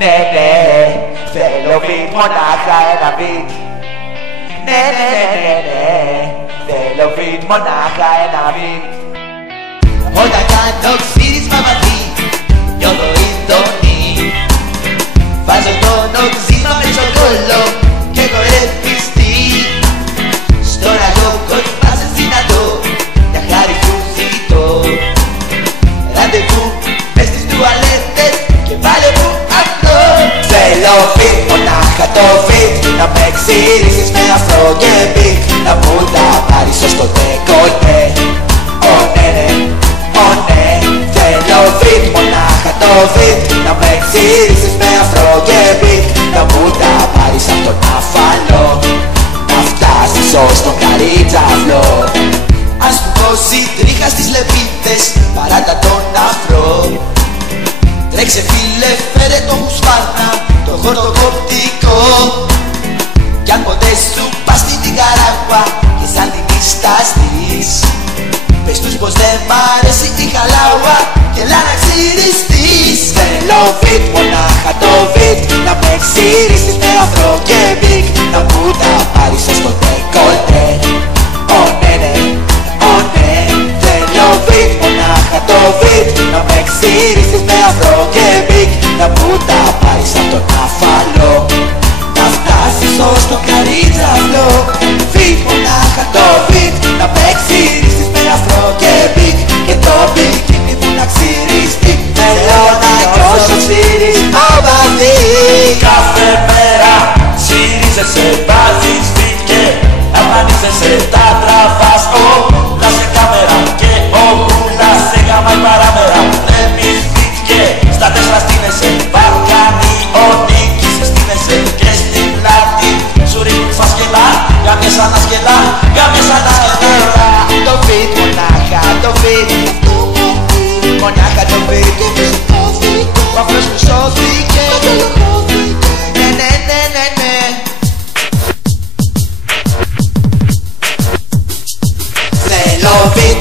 Ναι, ναι, θέλω beat, μονάχα ένα beat. Ναι, ναι, ναι, ναι, θέλω beat, μονάχα ένα beat. Όταν κάνω ξύρισμα βαθύ, νιώθω ειδονή. Βάζω τον οξύμα μες στο κόλλο και έχω ρεπιστεί. Στον αγώ κορυφάσες δυνατό, μια χάρη που ζητώ. Ραντεβού μες στις τουαλέτες και βάλε μου αυτό. Θέλω beat, μονάχα το beat, να με ξύρισεις με αφρό και beat, να μου τα πάρεις ως το ντεκολτέ. Ω ναι, ναι, ω ναι, θέλω beat, μονάχα το beat, να με ξύρισεις με αφρό και beat, να μου τα πάρεις απ' τον αφαλό, να φτάσεις ως τον καρύτσαυλο. Ας μου δώσει τρίχα στις λεπίδες, παράτα τον αφρό. Τρέξε φίλε, φέρε το μουσφάρνα, το χορτοκοπτικό. Κι αν ποτέ σου πας στην Νικαράγουα και σαν την σταστείς, πες τους πως δεν μ' αρέσει η χαλάουα και έλα να ξυριστείς. Θέλω beat, μονάχα το beat, να με ξύρισεις με αφρό και beat, να μου τα πάρεις ως το ντεκολτέ. Ω ναι, ναι, ω ναι, θέλω beat, μονάχα το beat, να με ξύρισεις με αφρό και beat, να μου τα πάρεις απ' τον αφαλό, να φτάσεις ως τον καρύτσαυλο. Beat, μονάχα το beat, να με ξύρισεις με αφρό και beat, και το μπικίνι μου να ξυριστεί. Θέλω να νιώσω ξυρισμό βαθύ. Κάθε μέρα ξυρίζεσαι, βάζεις beat και εμφανίζεσαι, τα τραβάς όλα σε κάμερα και όλα σε γαμάει παράμερα. Ρέμεις beat και στα 4 στείνεσαι, Βαλκάνι ο Νίκης στείνεσαι και στην πλάτη σου ρίχνουν φασκελά, γάμιες ανασκελά, γάμιες ανασκελά. Το beat, μονάχα το beat, μονάχα το beat, ο αφρός μου σώθηκε. Ναι, ναι, ναι, ναι, ναι. Θέλω beat,